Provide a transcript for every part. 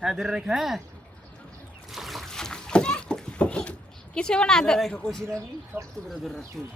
হ্যাঁ ধরে রাখ। হ্যাঁ কিছু হবে না। ধরে রাখ কইছি আমি শক্ত করে ধরে রাখ তুই।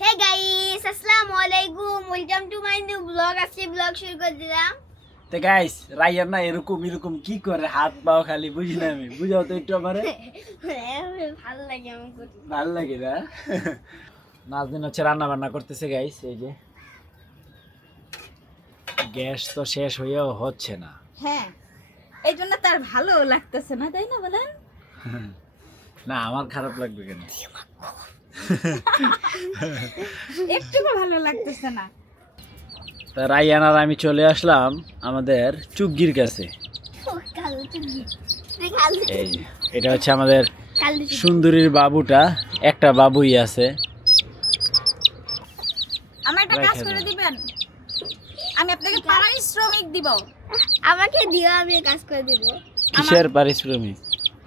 হে গাইস, আসসালামু আলাইকুম, welcome to my new blog. আজকে ব্লগ শুরু করে দিলাম। তো গাইস রাইয়ার না এরকম কি করে হাত পাও খালি বুঝি না আমি, বুঝাও তো একটু আমারে। ভালো লাগে আমি করি। ভালো লাগে না? নাজদিন হচ্ছে রান্না বান্না করতেছে গাইস। এই যে গ্যাস তো শেষ হয়েও হচ্ছে না। হ্যাঁ, এই জন্য তার ভালো লাগতেছে না, তাই না বলেন? না আমার খারাপ লাগবে কেন? একটু ভালো লাগতেছে না। তা রাইয়ান আর আমি চলে আসলাম আমাদের চুগগির কাছে। এই যে, এটা হচ্ছে আমাদের সুন্দরীর বাবুটা, একটা বাবুই আছে। আমার একটা কাজ করে দিবেন, আমি আপনাকে পারিশ্রমিক দিব। আমাকে দিও, আমি কাজ করে দিব। কিসের পারিশ্রমিক?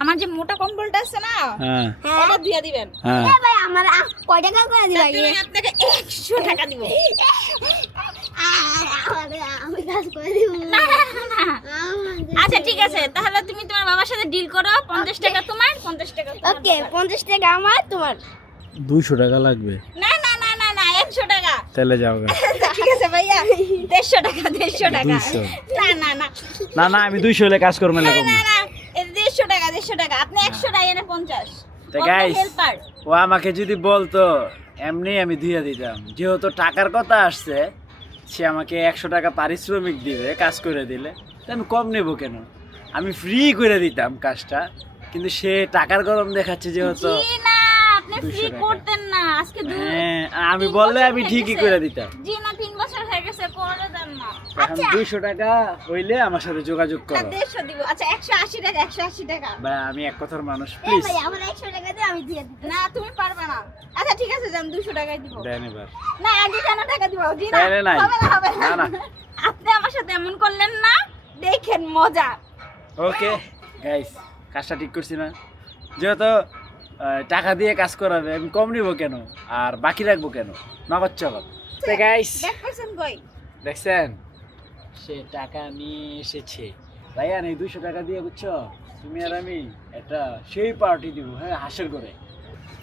আমার যে মোটা কম্বলটা আছে না, হ্যাঁ ওটা দিয়ে দিবেন। হ্যাঁ এ ভাই, আমার কয় টাকা করে দিবা? আমি আপনাকে 100 টাকা দিব। আমি কাজ করে দিব। না, না, না, না। আচ্ছা ঠিক আছে, তাহলে তুমি তোমার বাবার সাথে ডিল করো। 50 টাকা তোমার, 50 টাকা তোমার। ওকে, 50 টাকা আমার, তোমার 200 টাকা লাগবে। না না না না না, 100 টাকা। তাহলে যাও গা। ঠিক আছে ভাইয়া, 150 টাকা, 150 টাকা। 200 না না না না না, আমি 200 হলে কাজ করব না না কম। না না, 150 টাকা, 150 টাকা। আপনি 100 টাকা এনে 50। তো গাইস হেল্পার। ও আমাকে যদি বলতো এমনি আমি দিয়ে দিতাম, যেহেতু টাকার কথা আসছে, সে আমাকে 100 টাকা পারিশ্রমিক দিবে কাজ করে দিলে, তো আমি কম নেব কেন? আমি ফ্রি করে দিতাম কাজটা, কিন্তু সে টাকার গরম দেখাচ্ছে যেহেতু। জি না, আপনি 200 ফ্রি টাকা। করতেন না আজকে। হ্যাঁ, আমি 3 বললে বছর আমি হয়ে ঠিকই গেছে। করে দিতাম। জি না, 3 বছর হয়ে গেছে, করে দেন না। এখন 200 টাকা হইলে আমার সাথে যোগাযোগ না, করো। 150 দিব। আচ্ছা 180 টাকা, 180 টাকা। ভাই আমি এক কথার মানুষ, এ প্লিজ ভাই, আমার 100 টাকা দিয়ে আমি দিয়ে দিতে। না তুমি পারবে না। আচ্ছা ঠিক আছে, যান 200 টাকাই দিব। দেন এবার। না আগে কেন টাকা দিব? জি না, তাইলে নাই। হবে না, হবে না, না। আপনি আমার সাথে এমন করলেন না, দেখেন মজা। ওকে গাইস, কাজটা ঠিক করছি না? যেহেতু টাকা দিয়ে কাজ করাবে, আমি কম নিব কেন আর বাকি রাখবো কেন? নগদ চগদ। তো গাইস দেখছেন কই? দেখছেন সে টাকা নিয়ে এসেছে। ভাইয়া এই 200 টাকা দিয়ে বুঝছো, তুমি আর আমি একটা সেই পার্টি দিব, হ্যাঁ হাসিল করে।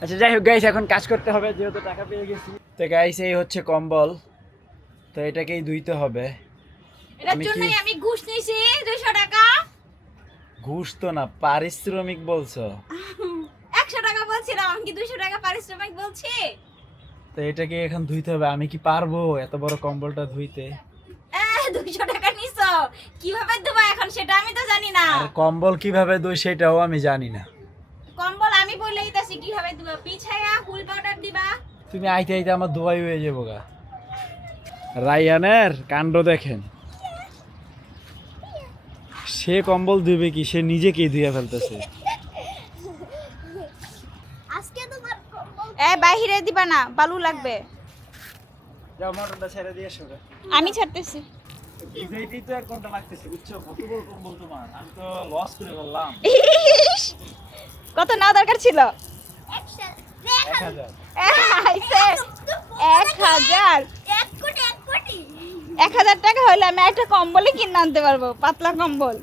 আচ্ছা যাই হোক গাইস, এখন কাজ করতে হবে যেহেতু টাকা পেয়ে গেছি। তো গাইস এই হচ্ছে কম্বল, তো এটাকেই ধুইতে হবে। এটার আমি কি- জন্যই আমি ঘুষ নিয়েছি 200 টাকা। ঘুষ তো না, পারিশ্রমিক বলছো। 100 টাকা বলছিলাম, আমি কি 200 টাকা পারিশ্রমিক বলছি? তো এটাকে এখন ধুইতে হবে। আমি কি পারবো এত বড় কম্বলটা ধুইতে? 200 টাকা নিছো, কিভাবে দেবো এখন সেটা আমি তো জানি না। আর কম্বল কিভাবে ধুই সেটাও আমি জানি না। কম্বল আমি বলে দিতেছি কিভাবে দেবো। পিছায়া হুল পাউডার দিবা। তুমি আইতে আইতে আমার ধোয়াই হয়ে যাবো গা। রায়ানের কাণ্ড দেখেন, সে কম্বল ধুবে কি, সে নিজেকেই ধুয়ে ফেলতেছে। আজকে তোমার কম্বল বাইরে দিবা না, বালু লাগবে। যাও মোটরটা ছেড়ে দিয়ে এসো গা। আমি ছাড়তেছি। ভিজাইতেই তো 1 ঘন্টা লাগতেছে বুঝছো? কত বড় কম্বল তোমার, আমি তো লস করে ফেললাম। কত না দরকার ছিল? 1000 1000 1000 1 কোটি 1 কোটি 1000 টাকা হলে আমি একটা কম্বলই কিনে আনতে পারবো, পাতলা কম্বল।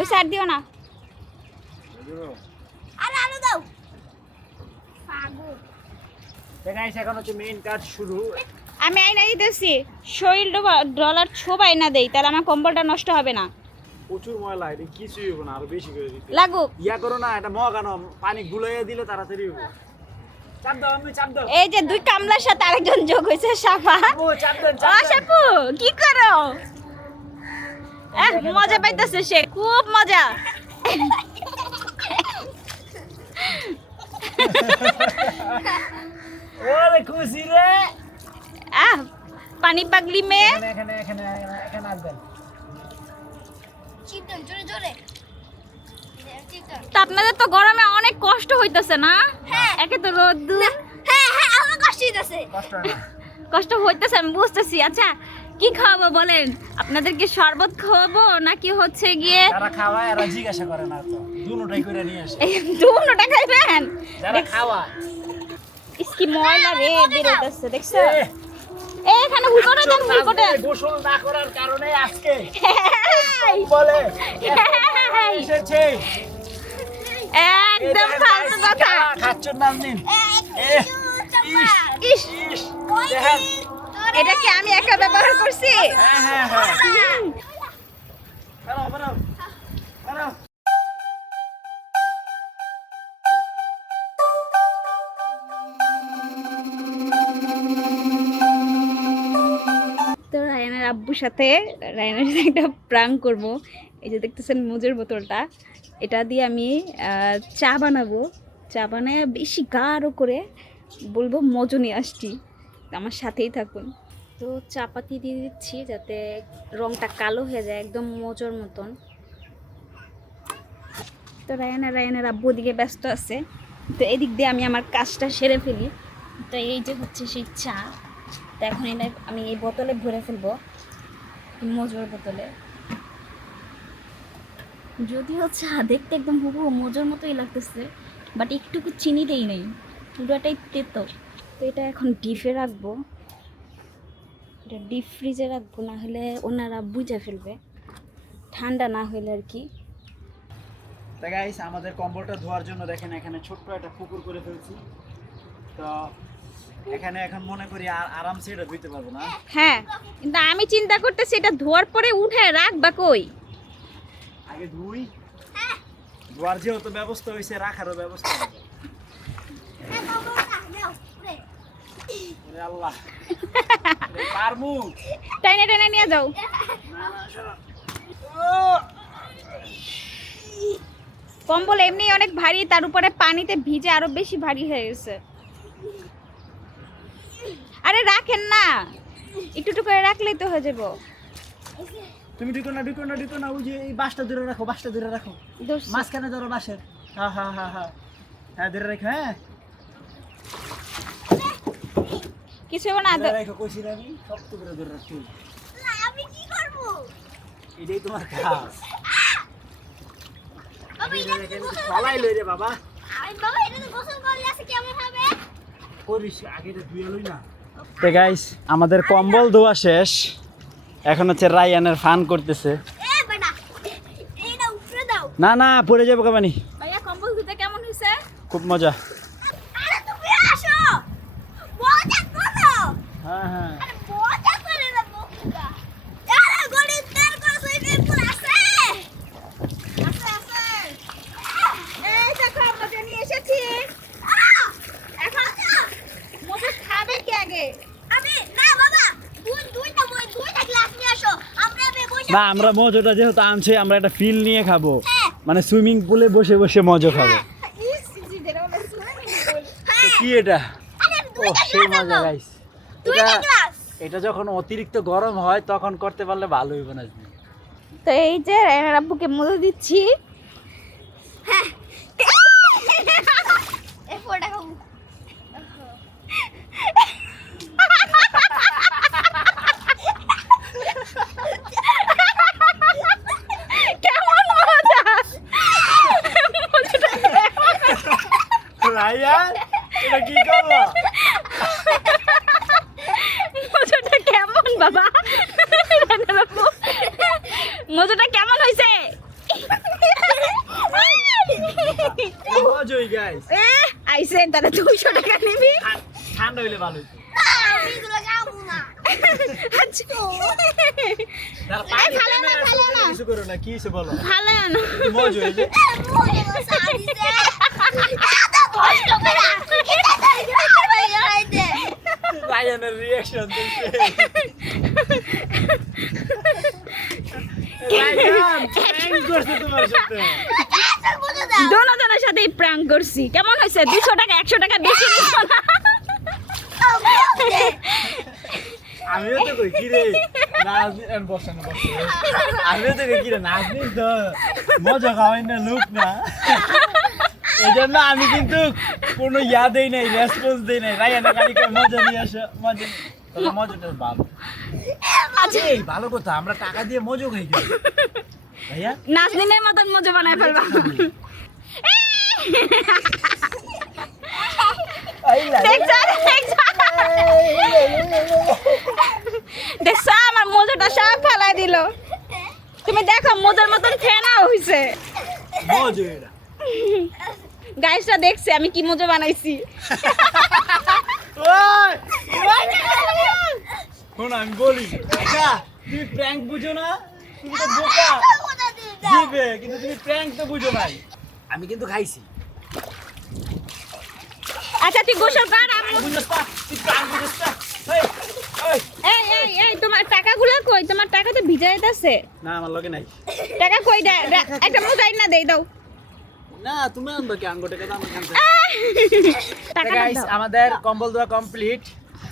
ওই সার দিও না। আর আলু দাও। পাগল। তো গাইস এখন হচ্ছে মেইন কাজ শুরু। আমি আইনা দিতেছি, শরীর ডলার ছোপ আইনা দেই, তাহলে আমার কম্বলটা নষ্ট হবে না। প্রচুর ময়লা, এটা কিছুই হবে না, আরো বেশি করে দিতে লাগুক। ইয়া করো না, এটা মগানো পানি গুলাইয়া দিলে তাড়াতাড়ি হবে। চাপ দাও আমি, চাপ দাও। এই যে 2 কামলার সাথে আরেকজন যোগ হয়েছে, সাফা। ও চাপ দেন, ও চাপ দেন। সাপু, কি করো? মজা পাইতেছে সে, খুব মজা। ওরে খুশি রে। পানি পাগলি মেয়ে। এখানে এখানে এখানে এখানে আর দেন। চিকন জোরে জোরে। চিকন। তো আপনাদের তো গরমে অনেক কষ্ট হইতেছে না? হ্যাঁ। একে তো রোদ। হ্যাঁ হ্যাঁ, আমার কষ্ট হইতাছে। কষ্ট হয় না। কষ্ট হইতেছে, আমি বুঝতেছি। আচ্ছা কি খাওয়াবো বলেন? আপনাদেরকে শরবত খাওয়াবো নাকি হচ্ছে গিয়ে যারা খাওয়ায় এরা জিজ্ঞাসা করে না তো, দুটোটাই করে নিয়ে আসে। দুটোটা খাইবেন? যারা খাওয়ায় কি ময়লা রে বেরোতেছে দেখছো? এখানে হুকোটা দেন, হুকোটা গোসল না করার কারণে আজকে বলে এসেছে। একদম ফালতু কথা। খাচ্ছর নাম নিন। ইস, ইস, দেখেন। এটা কি আমি একা ব্যবহার করছি? হ্যাঁ হ্যাঁ হ্যাঁ। বেরো, বেরো, বেরো। তো রায়ানের আব্বুর সাথে একটা প্রাঙ্ক করব। এই যে দেখতেছেন মোজের বোতলটা, এটা দিয়ে আমি চা বানাবো। চা বানায় বেশি গাঢ় করে বলবো মজো নিয়ে আসছি, আমার সাথেই থাকুন। তো চা পাতি দিয়ে দিচ্ছি যাতে রংটা কালো হয়ে যায় একদম মজোর মতন। তো রায়ানের আব্বু দিকে ব্যস্ত আছে, তো এদিক দিয়ে আমি আমার কাজটা সেরে ফেলি। তো এই যে হচ্ছে সেই চা, তো এখন এটা আমি এই বোতলে ভরে ফেলবো, মজুর বোতলে। যদিও চা দেখতে একদম হুবহু মজুর মতোই লাগতেছে, বাট একটুকু চিনি দেই নেই, পুরোটাই তেতো। তো এটা এখন ডিপে রাখবো, এটা ডিপ ফ্রিজে রাখবো, না হলে ওনারা বুঝে ফেলবে, ঠান্ডা না হলে আর কি। তো গাইস, আমাদের কম্বলটা ধোয়ার জন্য দেখেন এখানে ছোট্ট একটা পুকুর করে ফেলছি। তো এখানে এখন মনে করি আর আরামসে এটা ধুইতে পারবো না। হ্যাঁ, কিন্তু আমি চিন্তা করতেছি এটা ধোয়ার পরে উঠে রাখবা কই? আগে ধুই, ধোয়ার যেহেতু ব্যবস্থা হয়েছে রাখারও ব্যবস্থা হবে। ওরে আল্লাহ, পারমু? টাইনে টাইনে নিয়ে যাও। না না, সরো। কম্বল এমনি অনেক ভারী, তার উপরে পানিতে ভিজে আরো বেশি ভারী হয়ে গেছে। আরে রাখেন না, একটু একটু করে রাখলেই তো হয়ে যাবো। তুমি ঢুকো না, ঢুকো না, ঢুকো না, ওই যে এই বাঁশটা ধরে রাখো, বাঁশটা ধরে রাখো, ধরছি। মাঝখানে ধরো বাঁশের। হ্যাঁ হ্যাঁ হ্যাঁ হ্যাঁ হ্যাঁ, ধরে রাখো। হ্যাঁ, কিছু হবে না। ধরে রাখো, কইছি না আমি, শক্ত করে ধরে রাখো। আমি কি করব? এটাই তোমার কাজ। বাবা এটা তো গোসল ফলাই লই রে বাবা, বাবা এটা তো গোসল করলে আছে কেমন হবে? করিস আগে এটা ধুয়ে লই না। তো গাইস, আমাদের কম্বল ধোয়া শেষ, এখন হচ্ছে রায়ানের ফান করতেছে। এ বেটা এটা উপরে দাও। না না, পড়ে যাবো কাবানি। ভাইয়া কম্বল ধুতে কেমন হয়েছে? খুব মজা। আরে তুমি আসো, মজা করো। হ্যাঁ হ্যাঁ, আরে মজা করে না বকুকা। আরে গড়ি তেল করে সুইমিং পুল আছে। আছে। এই দেখো মজা নিয়ে এসেছি। এখন মজা খাবে কি আগে? আমি না বাবা, দুইটা গ্লাস নিয়ে আসো। আমরা বসে না আমরা মজাটা যেহেতু আনছি, আমরা একটা ফিল নিয়ে খাবো, মানে সুইমিং পুলে বসে বসে মজা খাবো। তো কি এটা? ও সেই মজা গাইস। দুইটা গ্লাস। এটা যখন অতিরিক্ত গরম হয় তখন করতে পারলে ভালো হইব না। তো এই যে রায়নার আব্বুকে মজা দিচ্ছি। এই ফোটা খাবো। কেমন মজা? রায়ান, এটা কি করলো? মজাটা কেমন বাবা? রায়নার আব্বু, মজাটা কেমন হয়েছে? মজাই গাইস। আইসে তাহলে 200 টাকা নিবি। ঠান্ডা হইলে ভালো হইতো। আমি এগুলো খাবো না। আচ্ছা তার পানি ভালো না, টেনে ভালো আসো, না। কিছু করো না, কি হইছে বলো? ভালো না। মজা হইছে। মজা সাদিছে। এত কষ্ট করে আসছে কেটে দাইতে। রায়ানের রিঅ্যাকশন দেখে রায়ান থ্যাঙ্কস করছে তোমার সাথে। এত বুঝে দাও। দোনোজনের সাথেই প্র্যাঙ্ক করছি। কেমন হয়েছে? 200 টাকা 100 টাকা বেশি নিছ না? আমিও তো কই কি রে নাজনি এন্ড বসেন বসে, আমিও তো কই কি রে নাজনি তো মজা খাওয়াই না লোক না, এই জন্য আমি কিন্তু কোনো দেই নাই, রেসপন্স দেই নাই। রায়ানের গাড়িকে মজা নিয়ে আসো, মজা তবে মজাটা ভালো। আচ্ছা এই ভালো কথা, আমরা টাকা দিয়ে মজো খাই কেন? ভাইয়া নাজনীনের মতন মজা বানায় ফেলবা দেখছো আমার মজাটা সব ফেলাই দিল। তুমি দেখো মজার মতন ফেনা হইছে। মজো এটা। গাইসটা দেখছে আমি কি মজা বানাইছি। ওই শোন আমি বলি, আচ্ছা তুমি প্র্যাঙ্ক বুঝো না, তুমি তো বোকা দিবে, কিন্তু তুমি প্র্যাঙ্ক তো বুঝো নাই। আমি কিন্তু খাইছি। আচ্ছা তুই গোসল কর আমি বুঝছ না তুই প্র্যাঙ্ক বুঝছ না? এই এই এই এই এই তোমার টাকাগুলো কই? তোমার টাকা তো ভিজাইতাছে। না আমার লগে নাই। টাকা কই দে একটা মোজাই না দেই দাও। না তুমি আনবা কি আঙ্গো টাকা দাম খান। টাকা গাইস দাও। আমাদের কম্বল দেওয়া কমপ্লিট।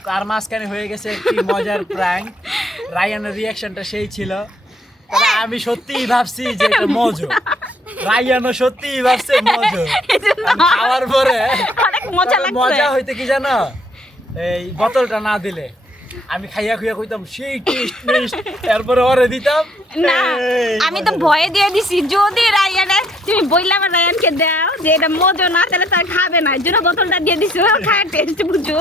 তার মাঝখানে হয়ে গেছে একটি মজার প্র্যাঙ্ক। রায়ানের রিঅ্যাকশনটা সেই ছিল। তবে আমি সত্যিই ভাবছি যে এটা মজো। রায়ানও সত্যিই ভাবছে মজো। আমি খাওয়ার পরে অনেক মজা তবে লাগছে। মজা হইতে কি জানো, এই বোতলটা না দিলে আমি খাইয়া খুইয়া কইতাম সেই টেস্ট টেস্ট, তারপরে ওরে দিতাম। না এই আমি তো মজা। ভয়ে দিয়ে দিছি যদি রায়ানের তুমি বইলা বা রায়ানকে দাও যে এটা মজা না তাহলে তার খাবে না। এর জন্য বোতলটা দিয়ে দিছি ও খায় টেস্ট বুঝো।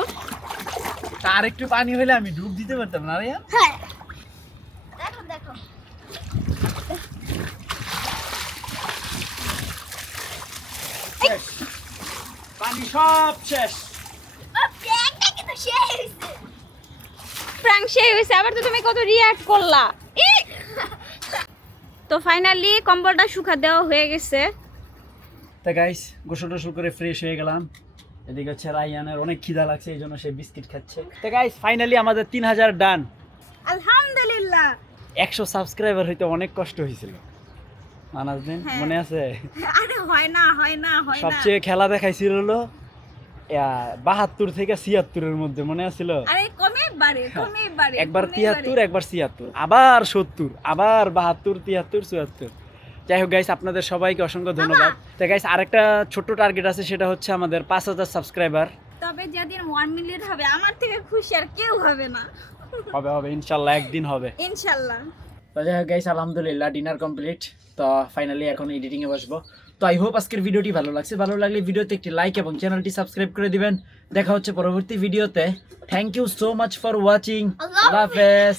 তার একটু পানি হইলে আমি ডুব দিতে পারতাম না রায়ান। হ্যাঁ দেখো দেখো পানি সব শেষ। ও প্র্যাঙ্কটা কিন্তু শেষ হইছে প্র্যাঙ্ক সেই হইছে আবার তো তুমি কত রিঅ্যাক্ট করলা। ই! তো ফাইনালি কম্বলটা শুকা দেওয়া হয়ে গেছে। তা গাইস গোসল টোসল করে ফ্রেশ হয়ে গেলাম। এদিকে হচ্ছে রায়ানের অনেক খিদা লাগছে, এই জন্য সে বিস্কিট খাচ্ছে। তা গাইস ফাইনালি আমাদের 3000 ডান। আলহামদুলিল্লাহ। 100 সাবস্ক্রাইবার হইতে অনেক কষ্ট হয়েছিল মানাজদিন, হ্যাঁ। মনে আছে? আরে হয় না হয় না হয় না। সবচেয়ে খেলা দেখাইছিল হলো 72 থেকে 76 এর মধ্যে, মনে আছিল? আরে কমে বাড়ে কমে বাড়ে। একবার 73, একবার 76, আবার 70, আবার 72, 73, 74। যাই হোক গাইস আপনাদের সবাইকে অসংখ্য ধন্যবাদ। তো গাইস আরেকটা ছোট্ট টার্গেট আছে, সেটা হচ্ছে আমাদের 5000 সাবস্ক্রাইবার। তবে যেদিন 1 মিলিয়ন হবে আমার থেকে খুশি আর কেউ হবে না। হবে হবে ইনশাল্লাহ, একদিন হবে। ইনশাআল্লাহ। তো যাই হোক গাইস আলহামদুলিল্লাহ ডিনার কমপ্লিট। তো ফাইনালি এখন এডিটিং এ বসবো। তো আই হোপ আজকের ভিডিওটি ভালো লাগছে। ভালো লাগলে ভিডিওতে একটি লাইক এবং চ্যানেলটি সাবস্ক্রাইব করে দিবেন। দেখা হচ্ছে পরবর্তী ভিডিওতে। Thank you so much for watching. আল্লাহ হাফেজ।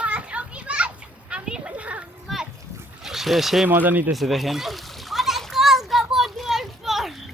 মাছ আমি মাছ আমি হলাম মাছ সেই মজা নিতেছে দেখেন।